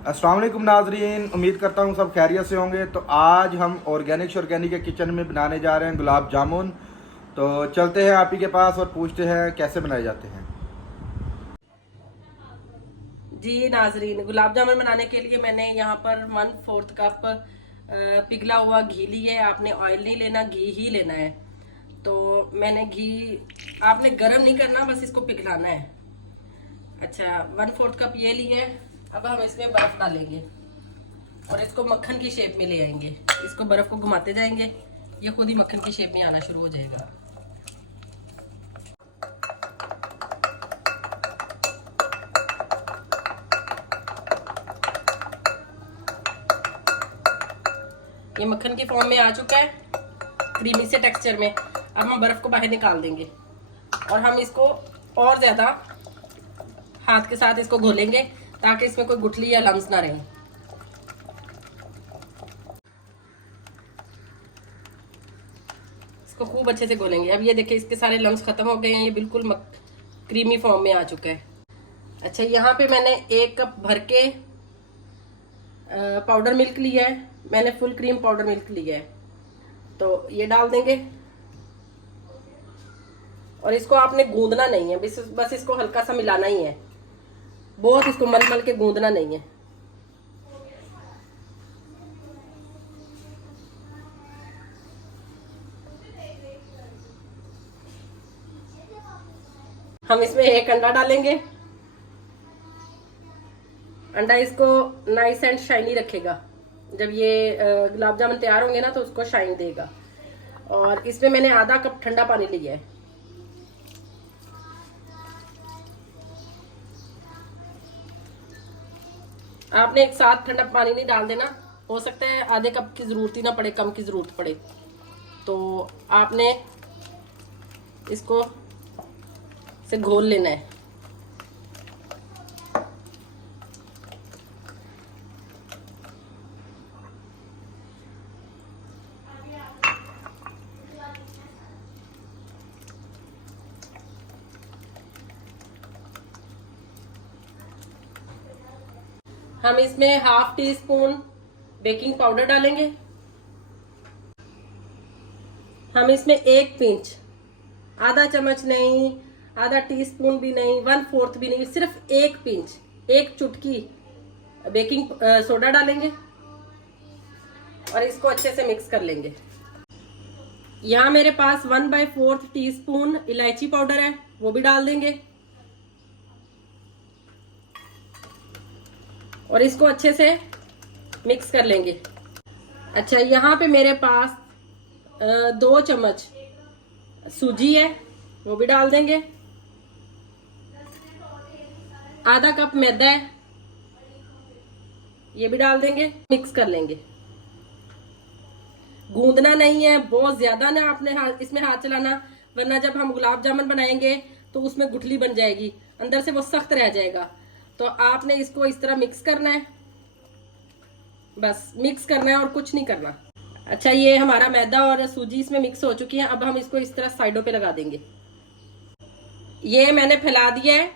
अस्सलाम वालेकुम नाजरीन, उम्मीद करता हूँ सब खैरियत से होंगे। तो आज हम ऑर्गेनिक के किचन में बनाने जा रहे हैं गुलाब जामुन। तो चलते हैं आप ही के पास और पूछते हैं कैसे बनाए जाते हैं। जी नाजरीन, गुलाब जामुन बनाने के लिए मैंने यहाँ पर 1/4 कप पिघला हुआ घी लिया है। आपने ऑयल नहीं लेना, घी ही लेना है। तो मैंने घी आपने गरम नहीं करना, बस इसको पिघलाना है। अच्छा, 1/4 कप ये लिए। अब हम इसमें बर्फ डालेंगे और इसको मक्खन की शेप में ले आएंगे। इसको बर्फ को घुमाते जाएंगे, ये खुद ही मक्खन की शेप में आना शुरू हो जाएगा। ये मक्खन की फॉर्म में आ चुका है, क्रीमी से टेक्सचर में। अब हम बर्फ को बाहर निकाल देंगे और हम इसको और ज्यादा हाथ के साथ इसको घोलेंगे ताकि इसमें कोई गुठली या लम्स ना रहे। इसको खूब अच्छे से घोलेंगे। अब ये देखिए, इसके सारे लम्स खत्म हो गए हैं, ये बिल्कुल क्रीमी फॉर्म में आ चुका है। अच्छा, यहाँ पे मैंने 1 कप भर के पाउडर मिल्क लिया है। मैंने फुल क्रीम पाउडर मिल्क लिया है, तो ये डाल देंगे। और इसको आपने गूंदना नहीं है, बस इसको हल्का सा मिलाना ही है। बहुत इसको मल मल के गूंदना नहीं है। हम इसमें 1 अंडा डालेंगे। अंडा इसको नाइस एंड शाइनी रखेगा। जब ये गुलाब जामुन तैयार होंगे ना तो उसको शाइन देगा। और इसमें मैंने आधा कप ठंडा पानी लिया है। आपने एक साथ ठंडा पानी नहीं डाल देना, हो सकता है आधे कप की जरूरत ही ना पड़े, कम की जरूरत पड़े। तो आपने इसको से घोल लेना है। हम इसमें 1/2 टीस्पून बेकिंग पाउडर डालेंगे। हम इसमें 1 पिंच, आधा चम्मच नहीं, आधा टीस्पून भी नहीं, 1/4 भी नहीं, सिर्फ 1 पिंच, 1 चुटकी बेकिंग सोडा डालेंगे और इसको अच्छे से मिक्स कर लेंगे। यहाँ मेरे पास 1/4 टीस्पून इलायची पाउडर है, वो भी डाल देंगे और इसको अच्छे से मिक्स कर लेंगे। अच्छा, यहाँ पे मेरे पास 2 चम्मच सूजी है, वो भी डाल देंगे। आधा कप मैदा है, ये भी डाल देंगे। मिक्स कर लेंगे। गूंदना नहीं है बहुत ज्यादा ना, आपने इसमें हाथ चलाना, वरना जब हम गुलाब जामुन बनाएंगे तो उसमें गुठली बन जाएगी, अंदर से वो सख्त रह जाएगा। तो आपने इसको इस तरह मिक्स करना है, बस मिक्स करना है और कुछ नहीं करना। अच्छा, ये हमारा मैदा और सूजी इसमें मिक्स हो चुकी है। अब हम इसको इस तरह साइडों पे लगा देंगे। ये मैंने फैला दिया है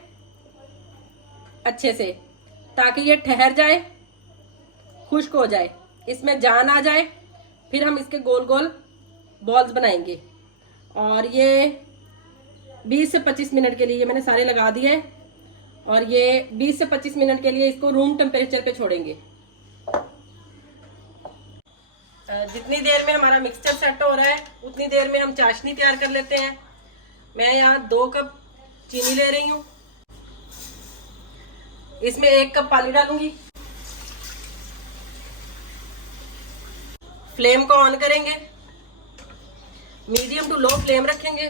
अच्छे से, ताकि ये ठहर जाए, खुश्क हो जाए, इसमें जान आ जाए। फिर हम इसके गोल गोल बॉल्स बनाएंगे। और ये 20 से 25 मिनट के लिए ये मैंने सारे लगा दिए और ये 20 से 25 मिनट के लिए इसको रूम टेम्परेचर पे छोड़ेंगे। जितनी देर में हमारा मिक्सचर सेट हो रहा है उतनी देर में हम चाशनी तैयार कर लेते हैं। मैं यहाँ 2 कप चीनी ले रही हूँ, इसमें 1 कप पानी डालूंगी। फ्लेम को ऑन करेंगे, मीडियम टू लो फ्लेम रखेंगे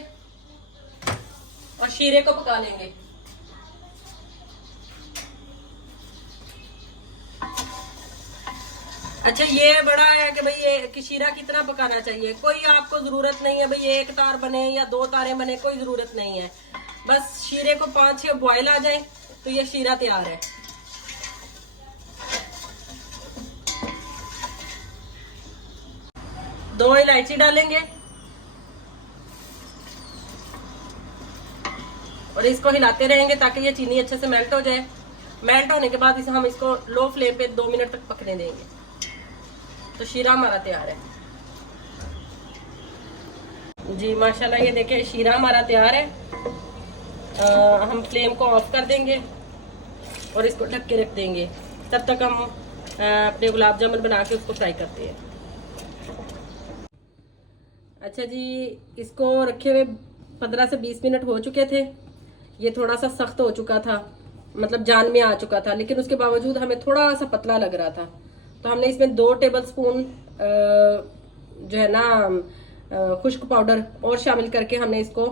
और शीरे को पका लेंगे। अच्छा, ये बड़ा है कि भाई ये कि शीरा कितना पकाना चाहिए, कोई आपको जरूरत नहीं है भाई 1 तार बने या 2 तारे बने, कोई जरूरत नहीं है। बस शीरे को 5-6 बॉयल आ जाए तो ये शीरा तैयार है। दो इलायची डालेंगे और इसको हिलाते रहेंगे ताकि ये चीनी अच्छे से मेल्ट हो जाए। मेल्ट होने के बाद इसे हम इसको लो फ्लेम पे 2 मिनट तक पकने देंगे। तो शीरा हमारा तैयार है जी। माशाल्लाह ये देखिए शीरा हमारा तैयार है। हम फ्लेम को ऑफ कर देंगे और इसको ढक के रख देंगे। तब तक हम अपने गुलाब जामुन बना के उसको फ्राई करते हैं। अच्छा जी, इसको रखे हुए 15 से 20 मिनट हो चुके थे। ये थोड़ा सा सख्त हो चुका था, मतलब जान में आ चुका था, लेकिन उसके बावजूद हमें थोड़ा सा पतला लग रहा था। तो हमने इसमें 2 टेबल स्पून जो है ना खुश्क पाउडर और शामिल करके हमने इसको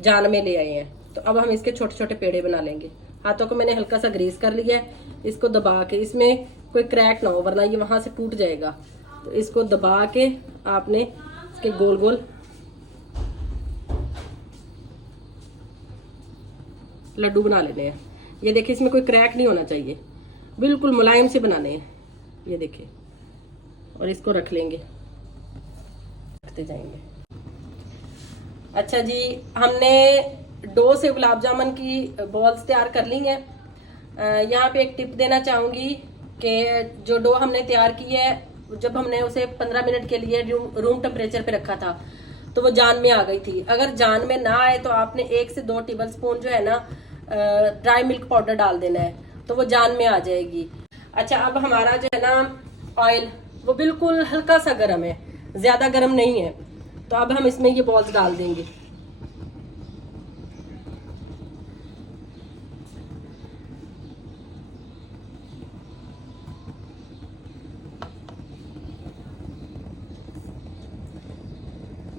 जान में ले आए हैं। तो अब हम इसके छोटे छोटे पेड़े बना लेंगे। हाथों को मैंने हल्का सा ग्रीस कर लिया है। इसको दबा के, इसमें कोई क्रैक ना हो वरना ये वहां से टूट जाएगा। तो इसको दबा के आपने इसके गोल गोल लड्डू बना लेने हैं। ये देखिए इसमें कोई क्रैक नहीं होना चाहिए, बिल्कुल मुलायम से बनाने हैं। ये देखिए, और इसको रख लेंगे, रखते जाएंगे। अच्छा जी, हमने डो से गुलाब जामुन की बॉल्स तैयार कर ली हैं। यहाँ पे एक टिप देना चाहूंगी कि जो डो हमने तैयार की है, जब हमने उसे 15 मिनट के लिए रूम टेम्परेचर पे रखा था तो वो जान में आ गई थी। अगर जान में ना आए तो आपने 1 से 2 टेबल स्पून जो है ना ड्राई मिल्क पाउडर डाल देना है, तो वो जान में आ जाएगी। अच्छा, अब हमारा जो है ना ऑयल वो बिल्कुल हल्का सा गर्म है, ज्यादा गर्म नहीं है। तो अब हम इसमें ये बॉल्स डाल देंगे।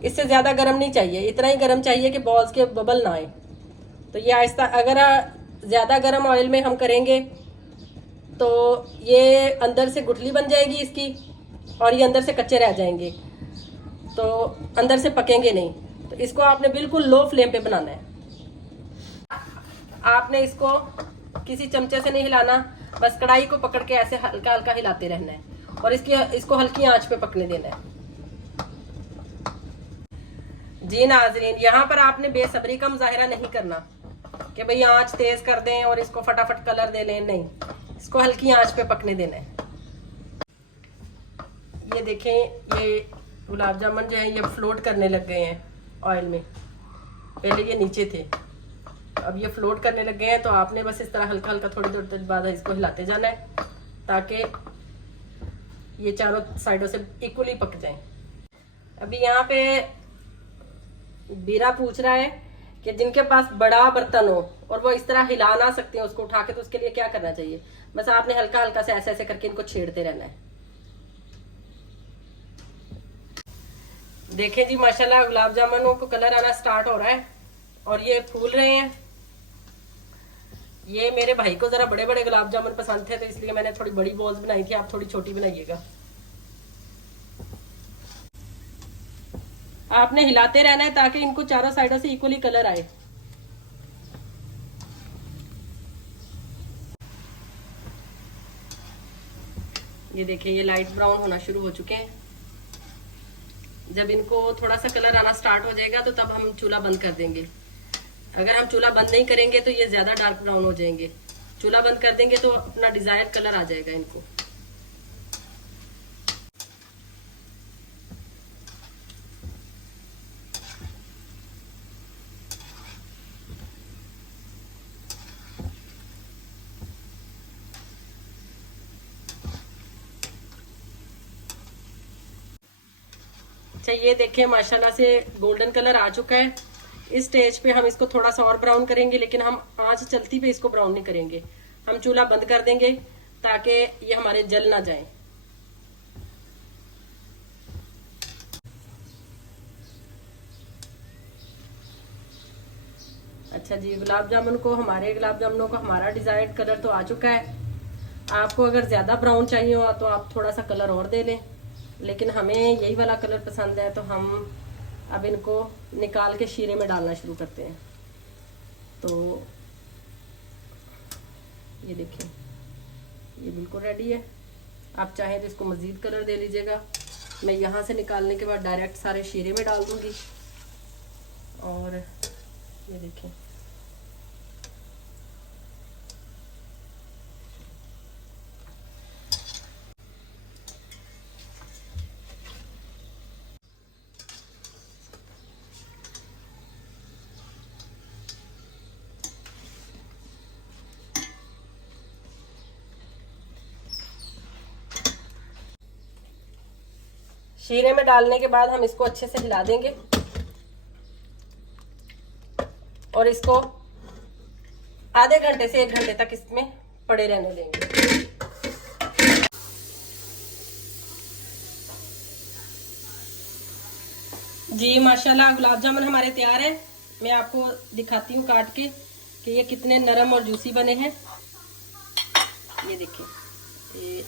इससे ज्यादा गर्म नहीं चाहिए, इतना ही गर्म चाहिए कि बॉल्स के बबल ना आए। तो ये आहिस्ता, अगर ज्यादा गर्म ऑयल में हम करेंगे तो ये अंदर से गुठली बन जाएगी इसकी, और ये अंदर से कच्चे रह जाएंगे, तो अंदर से पकेंगे नहीं। तो इसको आपने बिल्कुल लो फ्लेम पे बनाना है। आपने इसको किसी चमचे से नहीं हिलाना, बस कढ़ाई को पकड़ के ऐसे हल्का हल्का हिलाते रहना है और इसको हल्की आंच पे पकने देना है जी। नाजरीन, यहाँ पर आपने बेसब्री का मुजाहिरा नहीं करना कि भाई आंच तेज कर दें और इसको फटाफट कलर दे लें, नहीं, इसको हल्की आंच पे पकने देना है। ये देखें, ये गुलाब जामुन जो है ये फ्लोट करने लग गए हैं ऑयल में। पहले ये नीचे थे, अब ये फ्लोट करने लग गए हैं। तो आपने बस इस तरह हल्का हल्का थोड़ी देर बाद इसको हिलाते जाना है ताकि ये चारों साइडों से इक्वली पक जाएं। अभी यहाँ पे बीरा पूछ रहा है कि जिनके पास बड़ा बर्तन हो और वो इस तरह हिला ना सकते हैं उसको उठा के, तो उसके लिए क्या करना चाहिए? बस आपने हल्का हल्का से ऐसे ऐसे करके इनको छेड़ते रहना है। देखें जी, माशाल्लाह गुलाब जामुनों को कलर आना स्टार्ट हो रहा है और ये फूल रहे हैं। ये मेरे भाई को जरा बड़े बड़े गुलाब जामुन पसंद थे, तो इसलिए मैंने थोड़ी बड़ी बॉल्स बनाई थी। आप थोड़ी छोटी बनाइएगा। आपने हिलाते रहना है ताकि इनको चारों साइडों से इक्वली कलर आए। ये देखिए, ये लाइट ब्राउन होना शुरू हो चुके हैं। जब इनको थोड़ा सा कलर आना स्टार्ट हो जाएगा तो तब हम चूल्हा बंद कर देंगे। अगर हम चूल्हा बंद नहीं करेंगे तो ये ज्यादा डार्क ब्राउन हो जाएंगे। चूल्हा बंद कर देंगे तो अपना डिजायर्ड कलर आ जाएगा इनको। अच्छा, ये देखें माशाल्लाह से गोल्डन कलर आ चुका है। इस स्टेज पे हम इसको थोड़ा सा और ब्राउन करेंगे, लेकिन हम आंच चलती पे इसको ब्राउन नहीं करेंगे। हम चूल्हा बंद कर देंगे ताकि ये हमारे जल ना जाए। अच्छा जी, गुलाब जामुन को, हमारे गुलाब जामुनों को हमारा डिजायर्ड कलर तो आ चुका है। आपको अगर ज्यादा ब्राउन चाहिए हो तो आप थोड़ा सा कलर और दे लें, लेकिन हमें यही वाला कलर पसंद है। तो हम अब इनको निकाल के शीरे में डालना शुरू करते हैं। तो ये देखिए, ये बिल्कुल रेडी है। आप चाहें तो इसको मज़ीद कलर दे लीजिएगा। मैं यहाँ से निकालने के बाद डायरेक्ट सारे शीरे में डाल दूंगी। और ये देखिए, शीरे में डालने के बाद हम इसको अच्छे से हिला देंगे और इसको आधे घंटे से 1 घंटे तक इसमें पड़े रहने देंगे। जी माशाल्लाह गुलाब जामुन हमारे तैयार है। मैं आपको दिखाती हूँ काट के कि ये कितने नरम और जूसी बने हैं। ये देखिए, ये